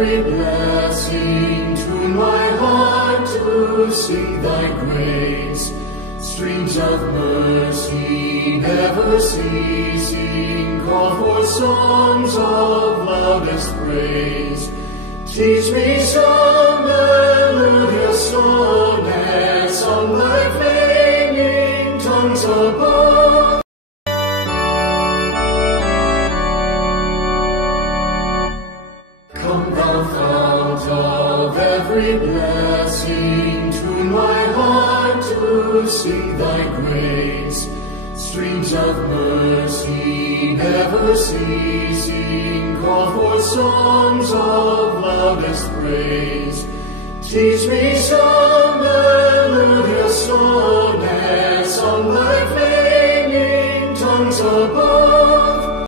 every blessing, tune my heart to sing thy grace. Streams of mercy never ceasing, call for songs of loudest praise. Teach me some melodious sonnets on thy flaming tongues above. Come thou fount of every blessing, tune my heart to sing thy grace. Streams of mercy never ceasing, call for songs of loudest praise. Teach me some melodious sonnets on thy flaming tongues above.